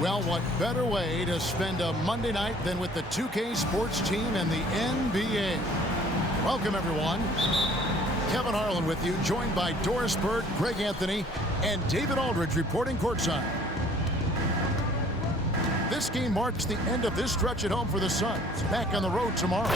Well, what better way to spend a Monday night than with the 2K Sports team and the NBA? Welcome, everyone. Kevin Harlan with you, joined by Doris Burke, Greg Anthony, and David Aldridge reporting courtside. This game marks the end of this stretch at home for the Suns. Back on the road tomorrow.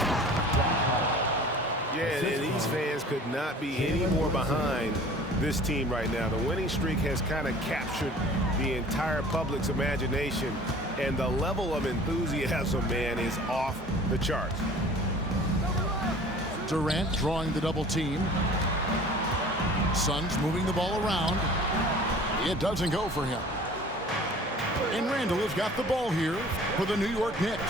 Yeah, and these fans could not be any more behind this team right now. The winning streak has kind of captured the entire public's imagination, and the level of enthusiasm, man, is off the charts. Durant drawing the double team. Suns moving the ball around. It doesn't go for him. And Randall has got the ball here for the New York Knicks.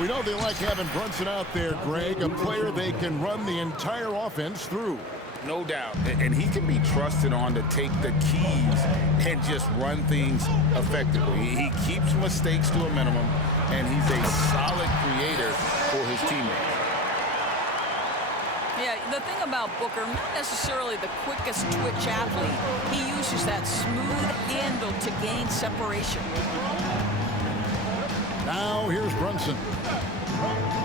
We know they like having Brunson out there, Greg, a player they can run the entire offense through. No doubt. And he can be trusted on to take the keys and just run things effectively. He keeps mistakes to a minimum, and he's a solid creator for his teammates. Yeah, the thing about Booker, not necessarily the quickest twitch athlete. He uses that smooth handle to gain separation. Now here's Brunson.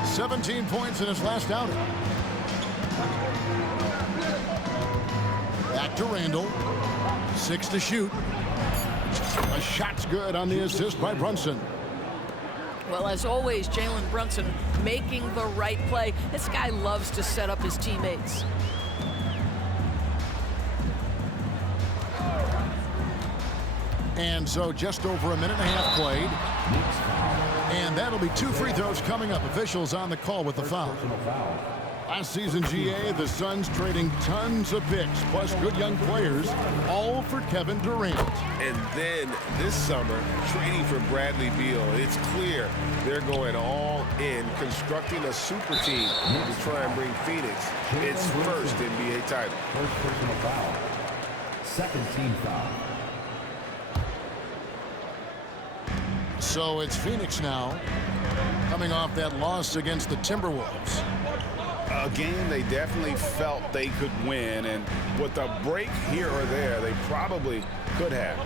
17 points in his last outing. Back to Randall. 6 to shoot. A shot's good on the assist by Brunson. Well, as always, Jalen Brunson making the right play. This guy loves to set up his teammates. And so just over a minute and a half played. And that'll be 2 free throws coming up. Officials on the call with the foul. Last season, GA, the Suns trading tons of picks, plus good young players, all for Kevin Durant. And then this summer, trading for Bradley Beal. It's clear they're going all in, constructing a super team to try and bring Phoenix its first NBA title. First personal foul. Second team foul. So it's Phoenix now, coming off that loss against the Timberwolves. A game they definitely felt they could win, and with a break here or there, they probably could have.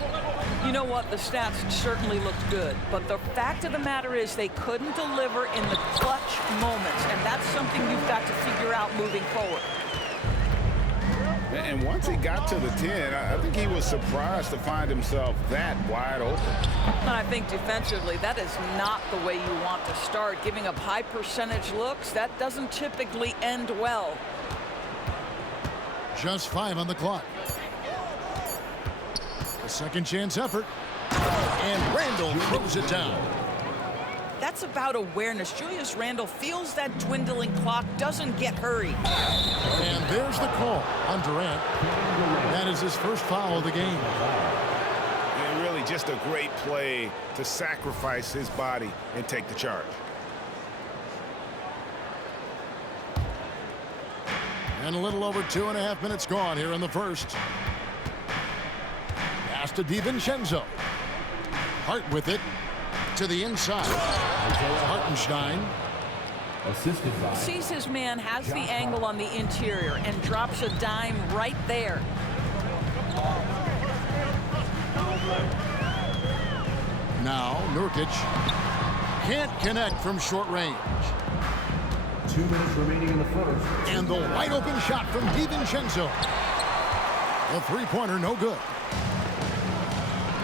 You know what? The stats certainly looked good, but the fact of the matter is they couldn't deliver in the clutch moments, and that's something you've got to figure out moving forward. And once he got to the 10, I think he was surprised to find himself that wide open. And I think defensively, that is not the way you want to start. Giving up high percentage looks, that doesn't typically end well. Just 5 on the clock. A second chance effort. And Randall throws it down. That's about awareness. Julius Randle feels that dwindling clock, doesn't get hurried. And there's the call on Durant. That is his first foul of the game. And really just a great play to sacrifice his body and take the charge. And a little over 2.5 minutes gone here in the first. Pass to DiVincenzo. Hart with it to the inside. Hartenstein. Assisted by. Sees his man, has the angle on the interior, and drops a dime right there. Now Nurkic can't connect from short range. 2 minutes remaining in the first. And the wide open shot from DiVincenzo. The three-pointer no good.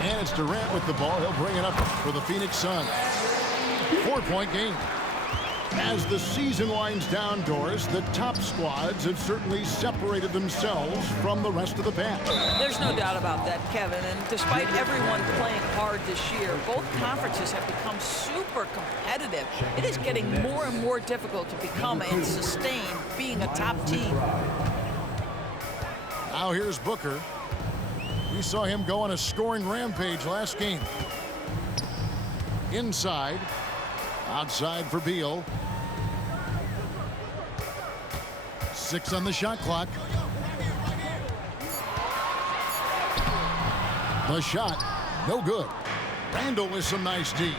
And it's Durant with the ball. He'll bring it up for the Phoenix Suns. 4-point game. As the season winds down, Doris, the top squads have certainly separated themselves from the rest of the pack. There's no doubt about that, Kevin. And despite everyone playing hard this year, both conferences have become super competitive. It is getting more and more difficult to become and sustain being a top team. Now here's Booker. We saw him go on a scoring rampage last game. Inside. Outside for Beal. 6 on the shot clock. The shot, no good. Randall with some nice D.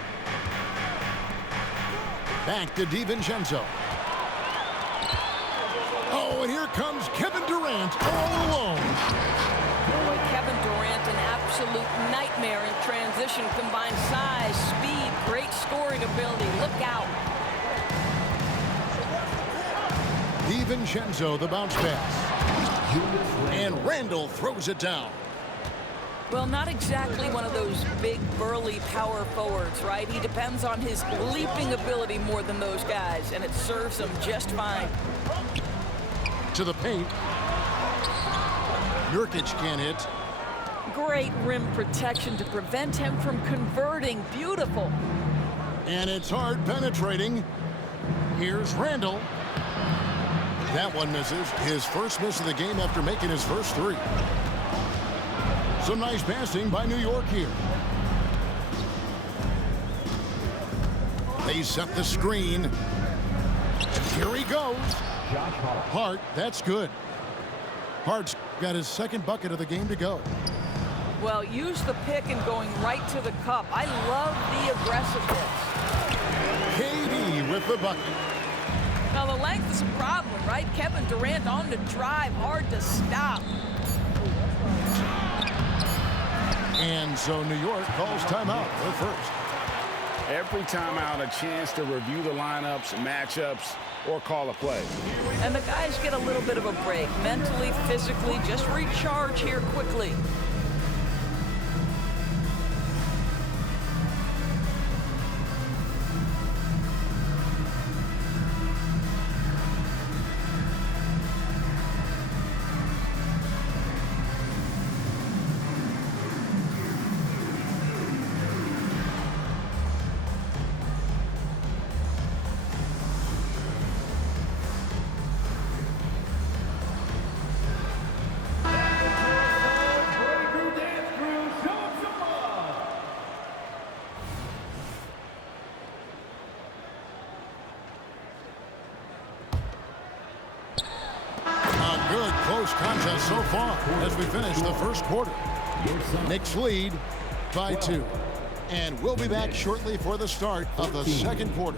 Back to DiVincenzo. Oh, and here comes Kevin Durant all alone. Boy, Kevin Durant, an absolute nightmare in transition. Combined size, speed, great scoring ability. Look out. DiVincenzo, the bounce pass. And Randle throws it down. Well, not exactly one of those big, burly power forwards, right? He depends on his leaping ability more than those guys, and it serves him just fine. To the paint. Nurkic can't hit. Great rim protection to prevent him from converting. Beautiful. And it's hard penetrating. Here's Randle. That one misses. His first miss of the game after making his first three. Some nice passing by New York here. They set the screen. Here he goes. Hart, that's good. Hart's got his second bucket of the game to go. Well, use the pick and going right to the cup. I love the aggressiveness. KD with the bucket. Now, the length is a problem, right? Kevin Durant on the drive, hard to stop. And so New York calls timeout. They're first. Every timeout, a chance to review the lineups, matchups, or call a play. And the guys get a little bit of a break, mentally, physically, just recharge here quickly. Contest so far as we finish the first quarter. Knicks lead by 2. And we'll be back shortly for the start of the second quarter.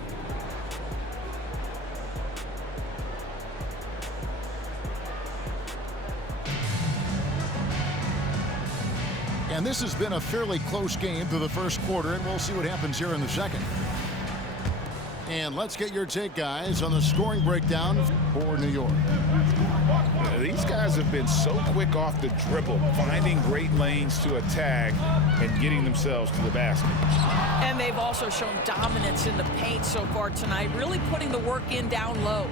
And this has been a fairly close game through the first quarter, and we'll see what happens here in the second. And let's get your take, guys, on the scoring breakdown for New York. These guys have been so quick off the dribble, finding great lanes to attack and getting themselves to the basket. And they've also shown dominance in the paint so far tonight, really putting the work in down low.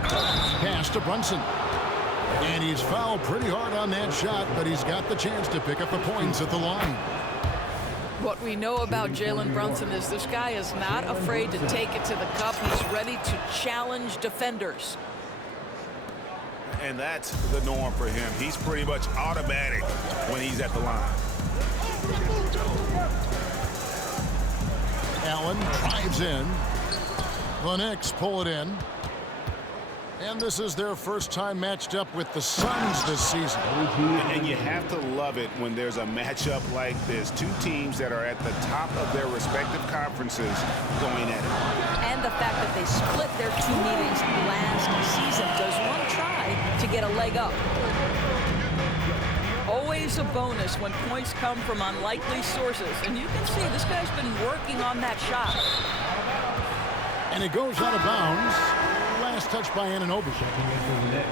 Pass to Brunson. And he's fouled pretty hard on that shot, but he's got the chance to pick up the points at the line. What we know about Jalen Brunson is this guy is not afraid to take it to the cup. He's ready to challenge defenders. And that's the norm for him. He's pretty much automatic when he's at the line. Allen drives in. The Knicks pull it in. And this is their first time matched up with the Suns this season. And you have to love it when there's a matchup like this. Two teams that are at the top of their respective conferences going at it. And the fact that they split their 2 meetings last season. Does one try to get a leg up? Always a bonus when points come from unlikely sources. And you can see this guy's been working on that shot. And it goes out of bounds. Last touch by Anunoby.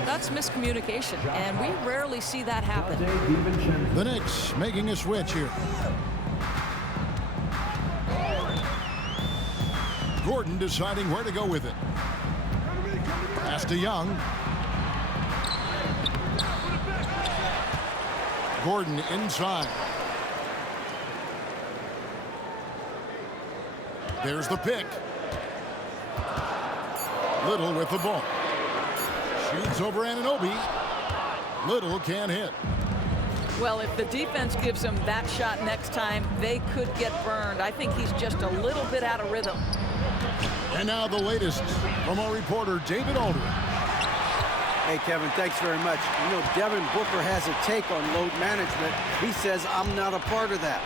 That's miscommunication, and we rarely see that happen. The Knicks making a switch here. Gordon deciding where to go with it. Pass to Young. Gordon inside. There's the pick. Little with the ball. Shoots over Anunoby. Little can't hit. Well, if the defense gives him that shot next time, they could get burned. I think he's just a little bit out of rhythm. And now the latest from our reporter, David Aldridge. Hey, Kevin, thanks very much. You know, Devin Booker has a take on load management. He says, I'm not a part of that.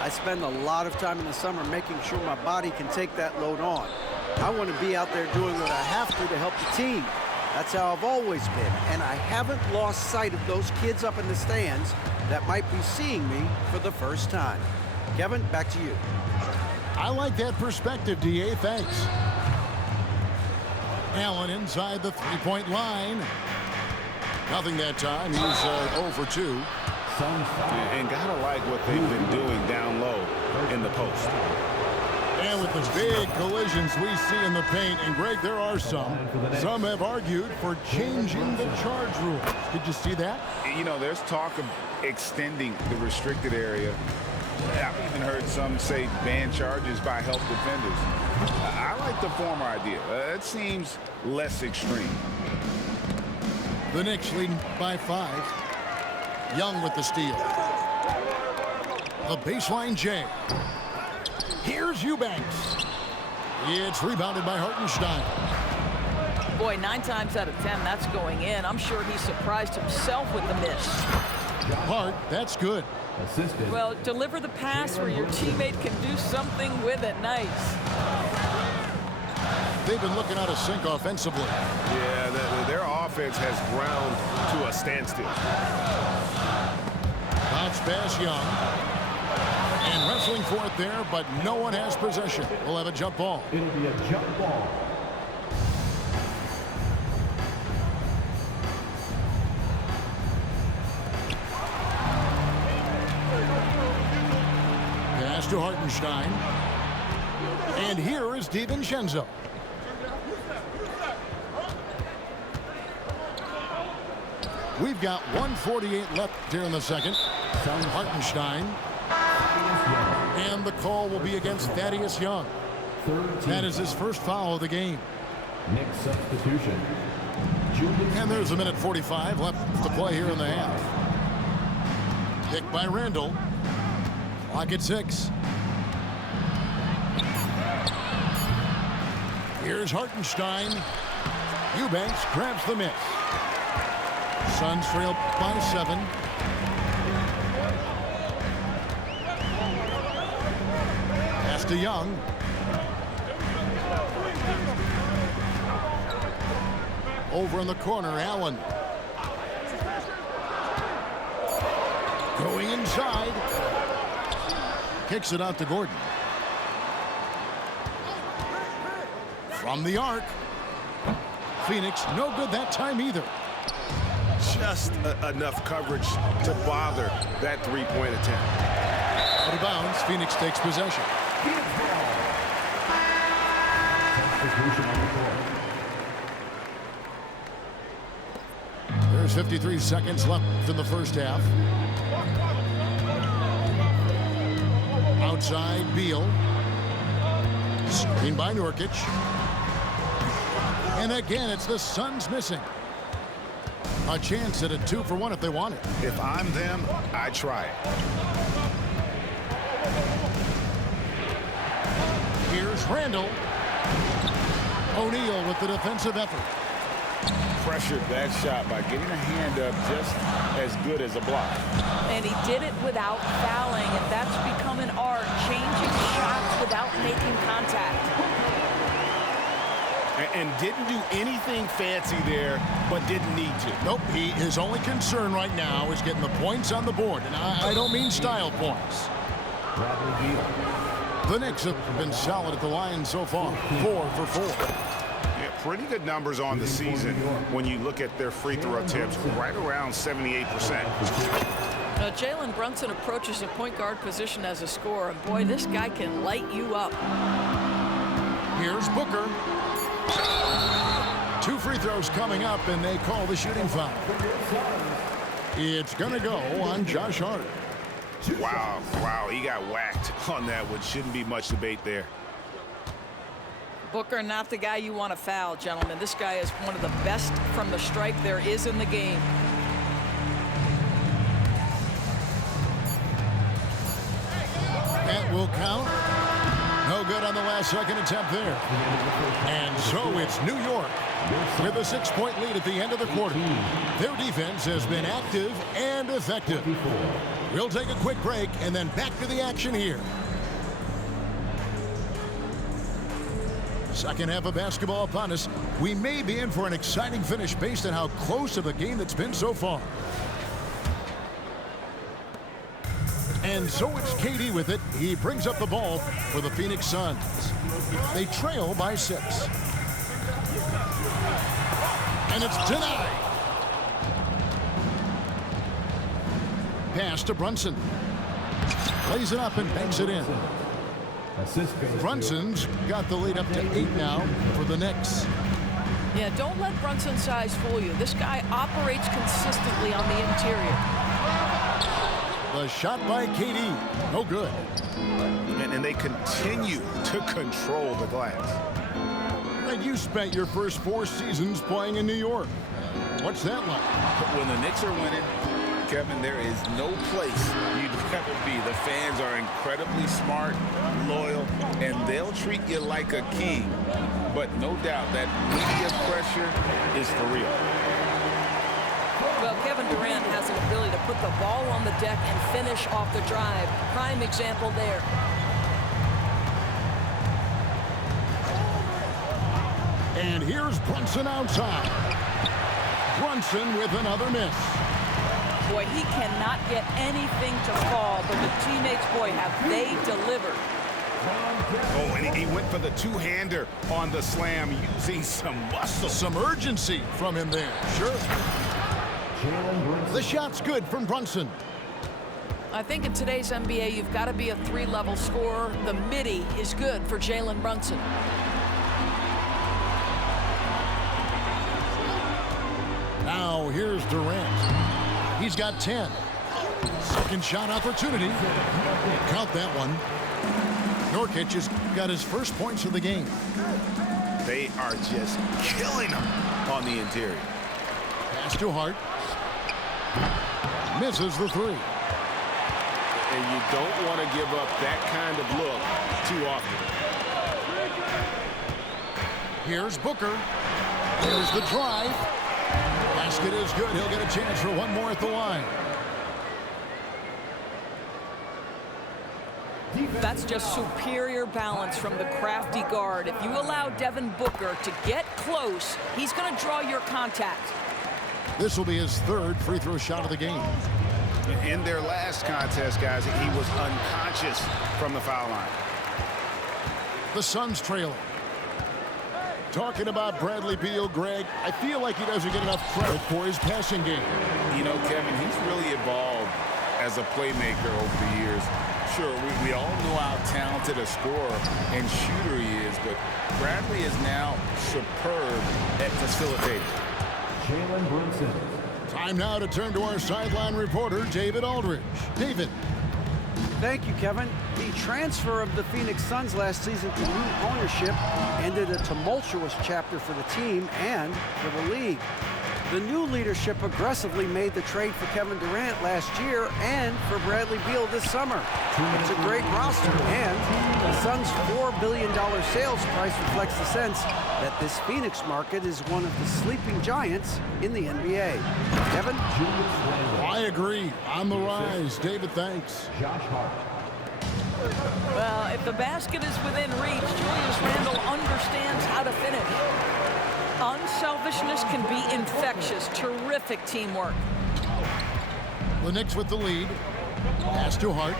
I spend a lot of time in the summer making sure my body can take that load on. I want to be out there doing what I have to help the team. That's how I've always been, and I haven't lost sight of those kids up in the stands that might be seeing me for the first time. Kevin, back to you. I like that perspective, D.A. Thanks. Allen inside the three-point line. Nothing that time. He's 0 for 2. And gotta like what they've been doing down low in the post. And with the big collisions we see in the paint, and Greg, there are some. Some have argued for changing the charge rules. Did you see that? You know, there's talk of extending the restricted area. I've even heard some say ban charges by help defenders. I like the former idea. It seems less extreme. The Knicks leading by 5. Young with the steal. The baseline J. Here's Eubanks. It's rebounded by Hartenstein. Boy, 9 times out of 10, that's going in. I'm sure he surprised himself with the miss. Hart, that's good. Assisted. Well, deliver the pass where your teammate can do something with it. Nice. They've been looking out of sync offensively. Yeah, their offense has ground to a standstill. Bounce pass Young. And wrestling for it there, but no one has possession. We'll have a jump ball. It'll be a jump ball. Pass to Hartenstein. And here is DiVincenzo. We've got 1:48 left here in the second. Hartenstein. And the call will be against Thaddeus Young. That is his first foul of the game. Next substitution. And there's a minute 45 left to play here in the half. Picked by Randall. Clock at 6. Here's Hartenstein. Eubanks grabs the miss. Suns trail by 7. Pass to Young. Over in the corner, Allen. Going inside. Kicks it out to Gordon. From the arc. Phoenix, no good that time either. Just enough coverage to bother that three-point attempt. Out of bounds, Phoenix takes possession. Substitution on the court. There's 53 seconds left in the first half. Outside, Beal. Screen by Nurkic. And again, it's the Suns missing. A chance at a 2-for-1 if they want it. If I'm them, I try it. Here's Randall. O'Neal with the defensive effort. Pressured that shot by getting a hand up just as good as a block. And he did it without fouling, and that's become an art, changing shots without making contact. And didn't do anything fancy there, but didn't need to. Nope, his only concern right now is getting the points on the board. And I don't mean style points. Bradley Beal. The Knicks have been solid at the line so far. 4 for 4. Yeah, pretty good numbers on the season when you look at their free throw attempts, right around 78%. Now, Jalen Brunson approaches the point guard position as a scorer. And boy, this guy can light you up. Here's Booker. 2 free throws coming up, and they call the shooting foul. It's going to go on Josh Hart. Wow, he got whacked on that one. Shouldn't be much debate there. Booker, not the guy you want to foul, gentlemen. This guy is one of the best from the stripe there is in the game. That will count. No good on the last second attempt there. And so it's New York with a 6-point lead at the end of the quarter. Their defense has been active and effective. We'll take a quick break and then back to the action here. Second half of basketball upon us. We may be in for an exciting finish based on how close of a game that's been so far. And so it's KD with it. He brings up the ball for the Phoenix Suns. They trail by 6. And it's denied. Pass to Brunson. Lays it up and banks it in. Brunson's got the lead up to 8 now for the Knicks. Yeah, don't let Brunson's size fool you. This guy operates consistently on the interior. The shot by KD. No good. And they continue to control the glass. And you spent your first 4 seasons playing in New York. What's that like? When the Knicks are winning, Kevin, there is no place you'd rather be. The fans are incredibly smart, loyal, and they'll treat you like a king. But no doubt that media pressure is for real. Well, Kevin Durant has an ability to put the ball on the deck and finish off the drive. Prime example there. And here's Brunson outside. Brunson with another miss. Boy, he cannot get anything to fall, but the teammates, boy, have they delivered. Oh, and he went for the two-hander on the slam using some muscle. Some urgency from him there. Sure. The shot's good from Brunson. I think in today's NBA, you've got to be a 3-level scorer. The midi is good for Jalen Brunson. Now here's Durant. He's got 10. Second shot opportunity. Count that one. Nurkic has got his first points of the game. They are just killing him on the interior. Pass to Hart. Misses the 3. And you don't want to give up that kind of look too often. Here's Booker. Here's the drive. Basket is good. He'll get a chance for one more at the line. That's just superior balance from the crafty guard. If you allow Devin Booker to get close, he's going to draw your contact. This will be his 3rd free throw shot of the game. In their last contest, guys, he was unconscious from the foul line. The Suns trailing. Talking about Bradley Beal, Greg, I feel like he doesn't get enough credit for his passing game. You know, Kevin, he's really evolved as a playmaker over the years. Sure, we all know how talented a scorer and shooter he is, but Bradley is now superb at facilitating. Jalen Brunson. Time now to turn to our sideline reporter, David Aldridge. David. Thank you, Kevin. The transfer of the Phoenix Suns last season to new ownership ended a tumultuous chapter for the team and for the league. The new leadership aggressively made the trade for Kevin Durant last year and for Bradley Beal this summer. It's a great roster, and the Suns' $4 billion sales price reflects the sense that this Phoenix market is one of the sleeping giants in the NBA. Kevin? I agree. On the rise. David, thanks. Josh Hart. Well, if the basket is within reach, Julius Randle understands how to finish. Unselfishness can be infectious. Terrific teamwork. The Knicks with the lead. Pass to Hart.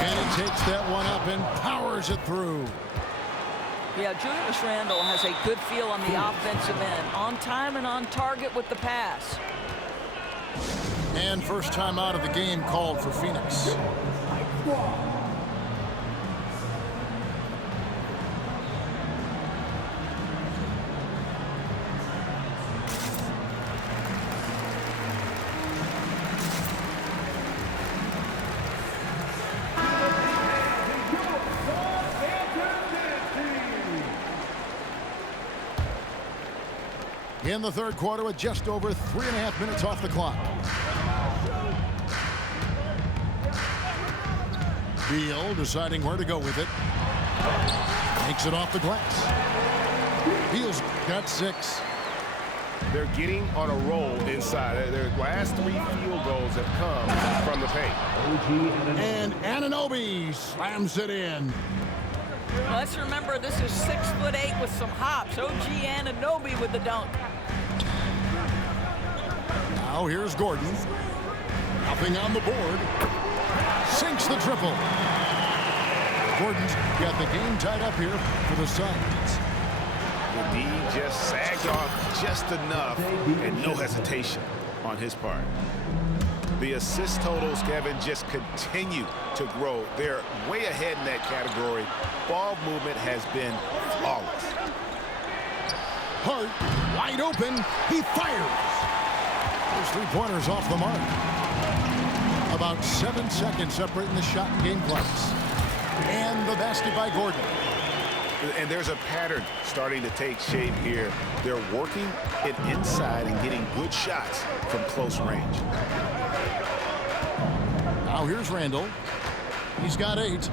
And he takes that one up and powers it through. Yeah, Julius Randle has a good feel on the offensive end. On time and on target with the pass. And first time out of the game called for Phoenix. In the third quarter with just over 3.5 minutes off the clock. Beal deciding where to go with it. Takes it off the glass. Beal's got 6. They're getting on a roll inside. Their last 3 field goals have come from the paint. And Anunoby slams it in. Let's remember this is 6'8" with some hops. OG Anunoby with the dunk. Now here's Gordon. Nothing on the board. Sinks the triple. Gordon's got the game tied up here for the Suns. The D just sagged off just enough and no hesitation on his part. The assist totals, Kevin, just continue to grow. They're way ahead in that category. Ball movement has been flawless. Hart, wide open. He fires. Those three-pointers off the mark. About 7 seconds separating the shot and game clocks. And the basket by Gordon. And there's a pattern starting to take shape here. They're working it inside and getting good shots from close range. Now here's Randall. He's got 8.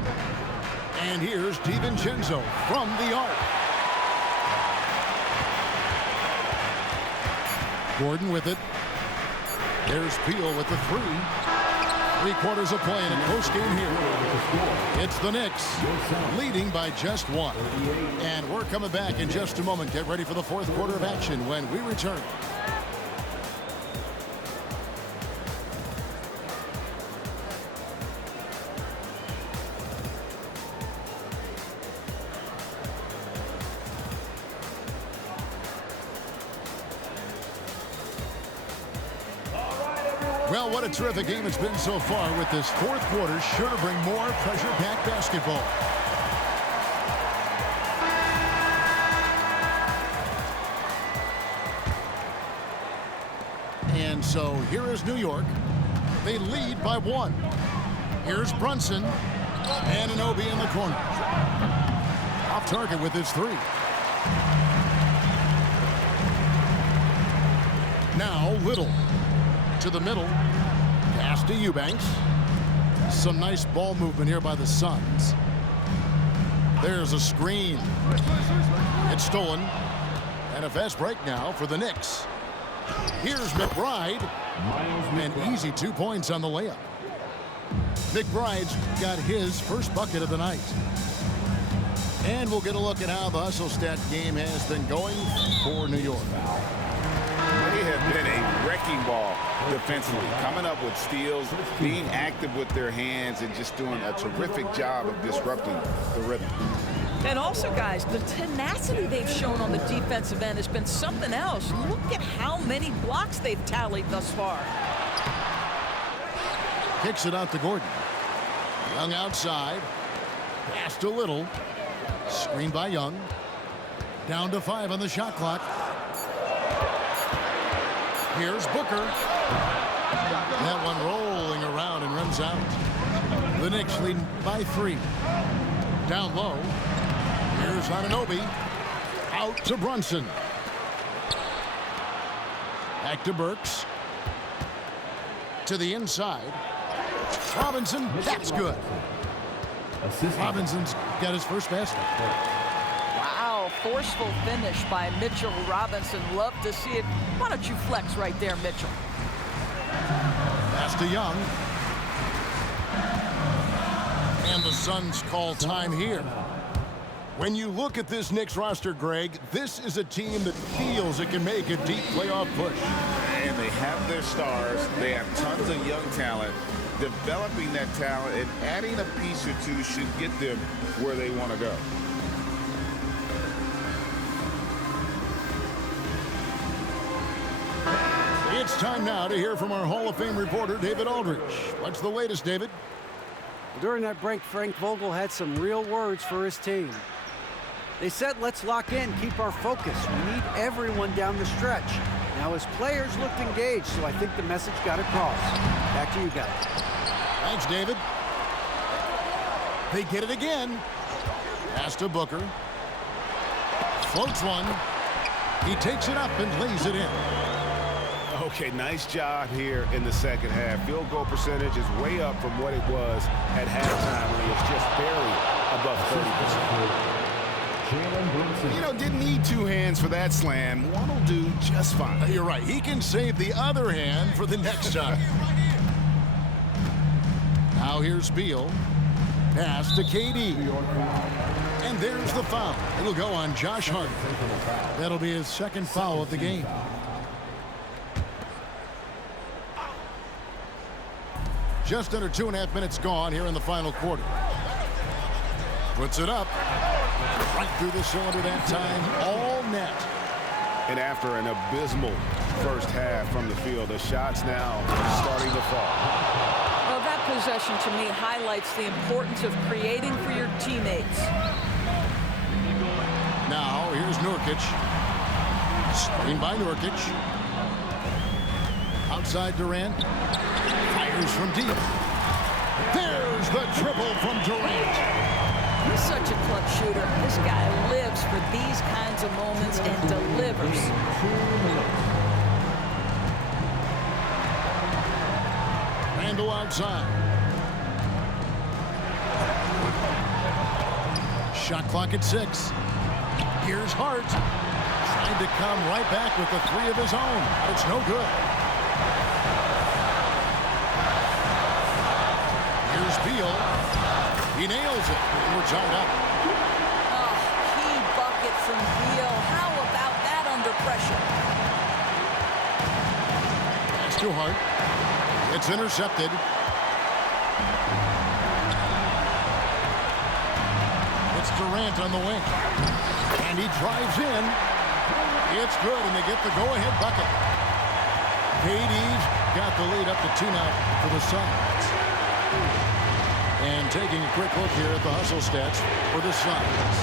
And here's DiVincenzo from the arc. Gordon with it. There's Beal with the 3. 3 quarters of play in a close game here. It's the Knicks leading by just 1. And we're coming back in just a moment. Get ready for the fourth quarter of action when we return. Well, what a terrific game it's been so far, with this fourth quarter sure to bring more pressure-packed basketball. And so here is New York. They lead by 1. Here's Brunson. Anunoby in the corner. Off target with his 3. Now Little. To the middle, pass to Eubanks. Some nice ball movement here by the Suns. There's a screen. It's stolen. And a fast break now for the Knicks. Here's McBride. And easy 2 points on the layup. McBride's got his first bucket of the night. And we'll get a look at how the hustle stat game has been going for New York. They have been a wrecking ball defensively, coming up with steals, being active with their hands, and just doing a terrific job of disrupting the rhythm. And also, guys, the tenacity they've shown on the defensive end has been something else. Look at how many blocks they've tallied thus far. Kicks it out to Gordon. Young outside. Pass to Little. Screen by Young. Down to 5 on the shot clock. Here's Booker. That one rolling around and runs out. The Knicks leading by 3. Down low. Here's Anunoby. Out to Brunson. Back to Burks. To the inside. Robinson, that's good. Robinson's got his first basket. Wow, forceful finish by Mitchell Robinson. Love to see it. Why don't you flex right there, Mitchell? Pass to Young. And the Suns call time here. When you look at this Knicks roster, Greg, this is a team that feels it can make a deep playoff push. And they have their stars. They have tons of young talent. Developing that talent and adding a piece or two should get them where they want to go. It's time now to hear from our Hall of Fame reporter, David Aldridge. What's the latest, David? During that break, Frank Vogel had some real words for his team. They said, let's lock in, keep our focus. We need everyone down the stretch. Now his players looked engaged, so I think the message got across. Back to you guys. Thanks, David. They get it again. Pass to Booker. Floats one. He takes it up and lays it in. Okay, nice job here in the second half. Field goal percentage is way up from what it was at halftime when he was just barely above 30%. You know, didn't need 2 hands for that slam. One will do just fine. You're right. He can save the other hand for the next time. Now here's Beal. Pass to KD. And there's the foul. It'll go on Josh Hart. That'll be his second foul of the game. Just under 2.5 minutes gone here in the final quarter. Puts it up. Right through the cylinder that time. All net. And after an abysmal first half from the field, the shots now starting to fall. Well, that possession to me highlights the importance of creating for your teammates. Now, here's Nurkic. Screen by Nurkic. Outside Durant. Fires from deep. There's the triple from Durant. He's such a clutch shooter. This guy lives for these kinds of moments and delivers. Randle outside. Shot clock at 6. Here's Hart. Trying to come right back with the 3 of his own. It's no good. Here's Beal. He nails it. And we're tied up. Oh, key bucket from Beal. How about that under pressure? Pass to Hart. It's intercepted. It's Durant on the wing. And he drives in. It's good, and they get the go-ahead bucket. KD's got the lead up to 2 now for the Suns. And taking a quick look here at the hustle stats for the Suns.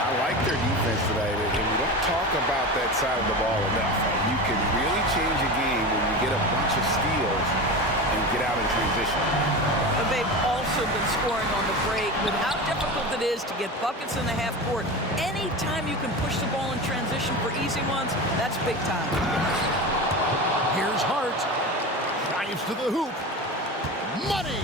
I like their defense today, and we don't talk about that side of the ball enough. You can really change a game when you get a bunch of steals and get out in transition. But they've also been scoring on the break. With how difficult it is to get buckets in the half court, anytime you can push the ball in transition for easy ones, that's big time. Here's Hart. Drives to the hoop. Money!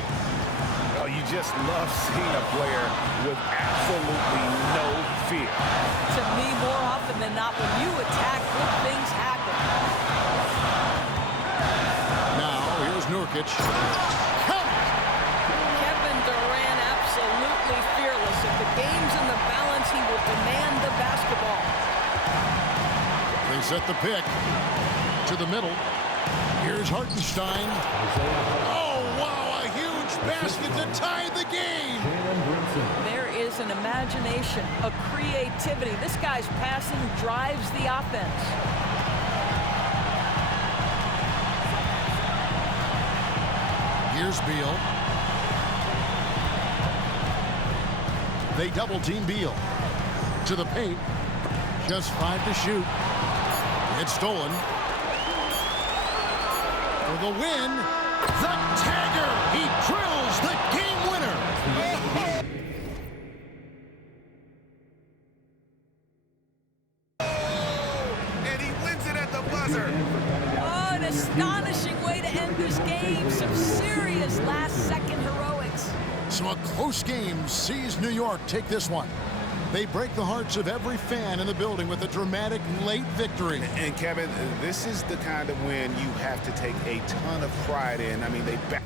Oh, you just love seeing a player with absolutely no fear. To me, more often than not, when you attack, good things happen. Now, here's Nurkic. Kevin Durant absolutely fearless. If the game's in the balance, he will demand the basketball. They set the pick to the middle. Here's Hartenstein. Oh, wow, a huge basket to tie the game. There is an imagination, a creativity. This guy's passing drives the offense. Here's Beal. They double-team Beal. To the paint. Just 5 to shoot. It's stolen. For the win, the Tagger. He drills the game winner. And he wins it at the buzzer. Oh, an astonishing way to end this game. Some serious last-second heroics. So a close game sees New York take this one. They break the hearts of every fan in the building with a dramatic late victory. And Kevin, this is the kind of win you have to take a ton of pride in. I mean, they back